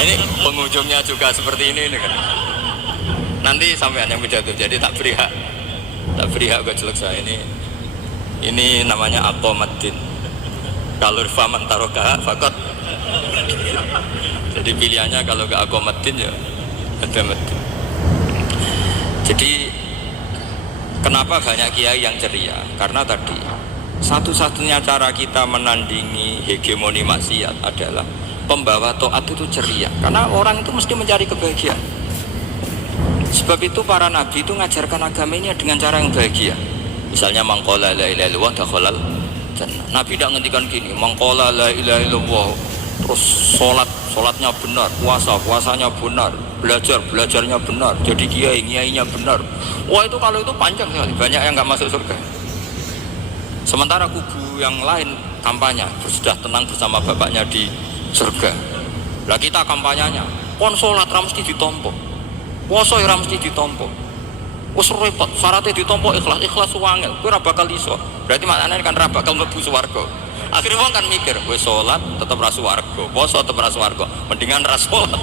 Ini pengunjungnya juga seperti ini kan. Nanti sampean yang pidato, jadi tak beri hak gue jelek saya ini namanya aqomaddin. Kalau faman taroka fakot, jadi pilihannya kalau gak aqomaddin ya hadamaddin. Jadi kenapa banyak kiai yang ceria? Karena tadi satu-satunya cara kita menandingi hegemoni maksiat adalah pembawa taat itu ceria. Karena orang itu mesti mencari kebahagiaan. Sebab itu para nabi itu mengajarkan agama ini dengan cara yang bahagia. Misalnya mangqala la ilaha illallah dakhalal jannah. Nabi tidak ngendikan gini, mangqala la ilaha illallah terus sholatnya benar, puasanya benar, belajarnya benar, jadi kiainya benar. Wah itu kalau itu panjang sekali, banyak yang nggak masuk surga. Sementara kubu yang lain kampanye sudah tenang bersama bapaknya di surga. Lah kita kampanyenya, kon sholat ra mesti ditompo, puasa ra mesti ditompo. Wes repot, syaratnya ditompo ikhlas wangel, kowe ora bakal iso. Berarti maknane kan ra bakal mlebu swarga. Akhirnya wong kan mikir, kowe salat tetep ra swarga, puasa tetep ra swarga, mendingan ra salat.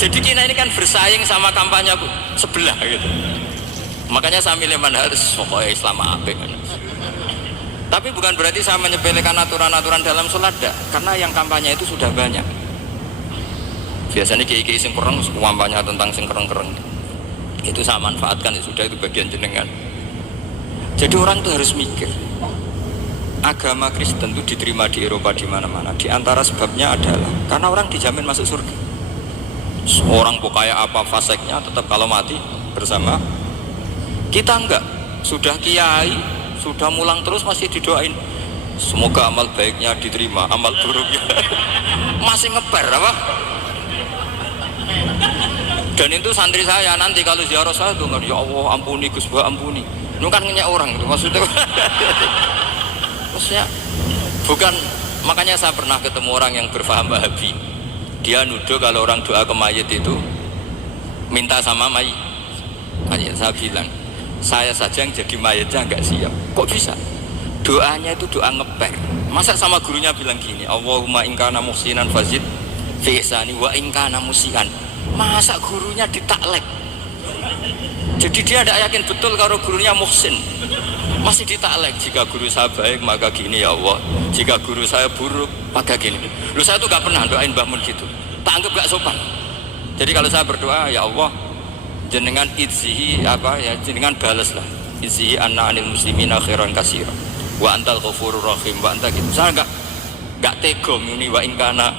Jadi kita ini kan bersaing sama kampanye sebelah gitu. Makanya saya milih manhaj pokoknya Islam apik. Tapi bukan berarti saya menyepelekan aturan-aturan dalam sholat, karena yang kampanye itu sudah banyak. Biasanya kiai-kiai sing kereng kampanye tentang sing kereng-kereng. Itu saya manfaatkan, ya sudah, itu bagian jenengan. Jadi orang itu harus mikir. Agama Kristen itu diterima di Eropa di mana-mana. Di antara sebabnya adalah karena orang dijamin masuk surga. Orang kayak apa faseknya tetap kalau mati bersama. Kita enggak, sudah kiai, sudah mulang terus masih didoain. Semoga amal baiknya diterima, amal buruknya masih ngebar apa? Dan itu santri saya nanti kalau ziarah saya tuh ya Allah ampuni Gus Bah ampuni. Itu kan ngenyek orang itu maksudnya. Maksudnya bukan, makanya saya pernah ketemu orang yang berfaham Wahabi. Dia nuduh kalau orang doa ke mayit itu minta sama mayit. Saya bilang, saya saja yang jadi mayitnya nggak siap. Kok bisa? Doanya itu doa ngeper. Masa sama gurunya bilang gini, Allahumma ingkana muhsinan fazid fi ihsani wa ingkana musian. Masa gurunya ditaklek? Jadi dia tidak yakin betul kalau gurunya muhsin. Masih ditaklek, jika guru saya baik maka gini ya Allah, jika guru saya buruk maka gini. Lu saya tuh gak pernah doain Mbah Mun gitu, tak anggap gak sopan. Jadi kalau saya berdoa ya Allah jenengan idzihi apa ya, jenengan balas lah idzihi anna anil muslimina khairan katsira wa antal ghafurur rahim wa anta gitu. Saya gak tega ini wa ingkana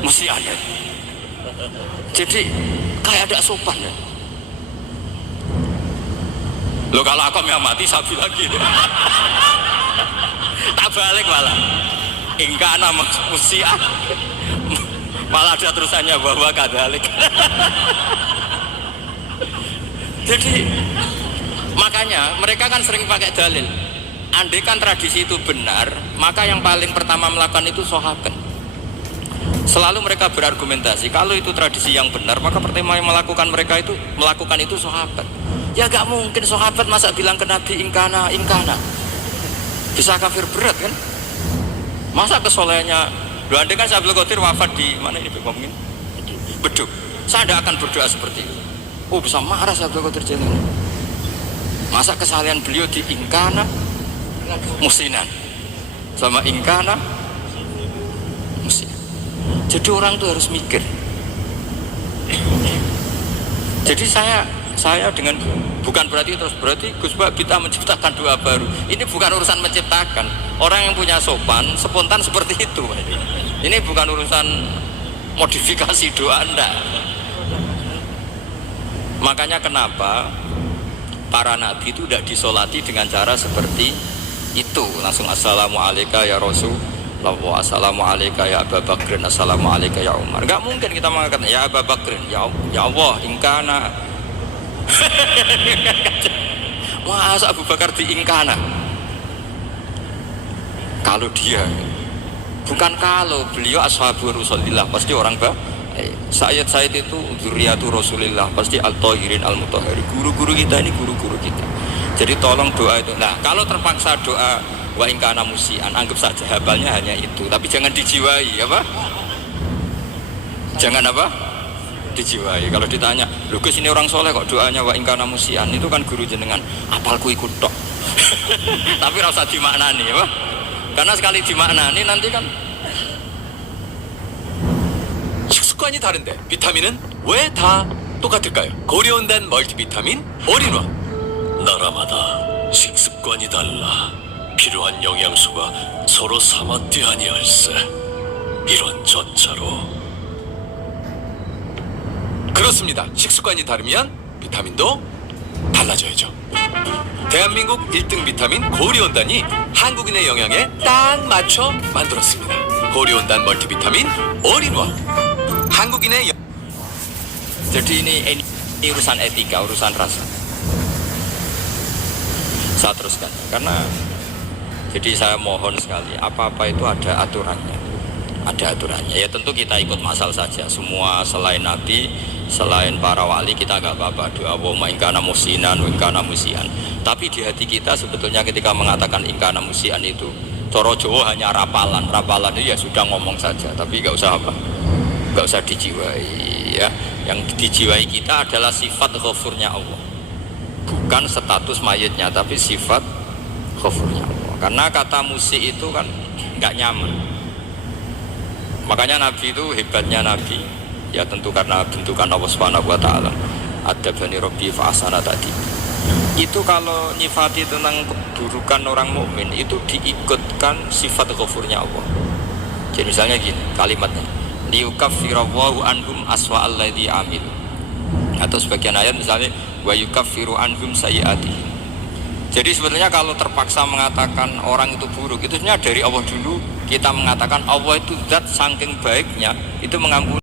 musiana. Jadi kayak ada sopan ya. Lo kalau aku yang mati sapi lagi deh. Tak balik malah ingkana musian, malah ada terusannya bahwa kadalik. Jadi makanya mereka kan sering pakai dalil. Andai kan tradisi itu benar, maka yang paling pertama melakukan itu sahabat. Selalu mereka berargumentasi kalau itu tradisi yang benar, maka pertama yang melakukan itu sahabat. Ya gak mungkin sahabat masa bilang ke Nabi ingkana bisa kafir berat kan? Masa kesolehannya lu andai kan Syaikhul Qadir wafat di mana ini ngomongin Beduk, saya tidak akan berdoa seperti itu. Oh bisa marah Syaikhul Qadir jalan. Masa kesalahan beliau di ingkana musinan sama ingkana musinan. Jadi orang tuh harus mikir. Jadi saya dengan bukan berarti Gus Bah kita menciptakan doa baru. Ini bukan urusan menciptakan. Orang yang punya sopan spontan seperti itu. Ini bukan urusan modifikasi doa Anda. Makanya kenapa para nabi itu tidak disolati dengan cara seperti itu, langsung assalamualaikum ya Rasul, assalamualaikum ya Abu Bakrin, assalamualaikum ya Umar. Enggak mungkin kita mengatakan ya Abu Bakrin, ya Allah ingkana. Masa Abu Bakar diingkana? Kalau dia bukan, kalau beliau ashabu Rasulillah pasti orang Sayyid itu dzurriyyatu Rasulillah, pasti al-thahirin al-mutahharin. Guru-guru kita ini guru-guru kita. Jadi tolong doa itu. Nah, kalau terpaksa doa wa ingkana musian, anggap saja habalnya hanya itu, tapi jangan dijiwai apa? jangan apa? Dijiwai. Kalau ditanya, "Lho Gus, ini orang soleh kok doanya wa ingkana musian?" Itu kan guru jenengan, apalku ikut tok. Tapi ora usah dimaknani, apa? Karena sekali dimaknani nanti kan 식습관이 다른데 비타민은 왜 다 똑같을까요? 고려온단 멀티비타민 올인원. 나라마다 식습관이 달라 필요한 영양소가 서로 삼합되 아니할세. 이런 전차로 그렇습니다. 식습관이 다르면 비타민도 달라져야죠. 대한민국 1등 비타민 고리온단이 한국인의 영양에 딱 맞춰 만들었습니다. 고리온단 멀티비타민 올인원. 한국인의 jadi ini urusan etika, urusan rasa. Saya teruskan karena jadi saya mohon sekali apa-apa itu ada aturannya. Ada aturannya. Ya tentu kita ikut masal saja. Semua selain Nabi, selain para wali kita nggak apa-apa doa wa ingkana musinan wa ingkana musian. Tapi di hati kita sebetulnya ketika mengatakan ingkana musian itu coro Jawa hanya rapalan. Rapalan itu ya sudah ngomong saja, tapi nggak usah apa? Nggak usah dijiwai ya. Yang dijiwai kita adalah sifat ghafurnya Allah. Bukan status mayitnya, tapi sifat ghafurnya Allah. Karena kata musik itu kan nggak nyaman. Makanya Nabi itu hebatnya Nabi, ya tentu karena bentukan Allah Subhanahu wa taala. Adabani Rabbi fa ahsana tadi. Itu kalau nyifati tentang keburukan orang mukmin itu diikutkan sifat ghafurnya Allah. Jadi misalnya gini kalimatnya, liyukaffirallahu anhum aswa alladzi amil. Atau sebagian ayat misalnya wa yukaffiru anhum sayyi'atihim. Jadi sebetulnya kalau terpaksa mengatakan orang itu buruk, itu sebenarnya dari Allah dulu kita mengatakan Allah itu zat saking baiknya itu mengampuni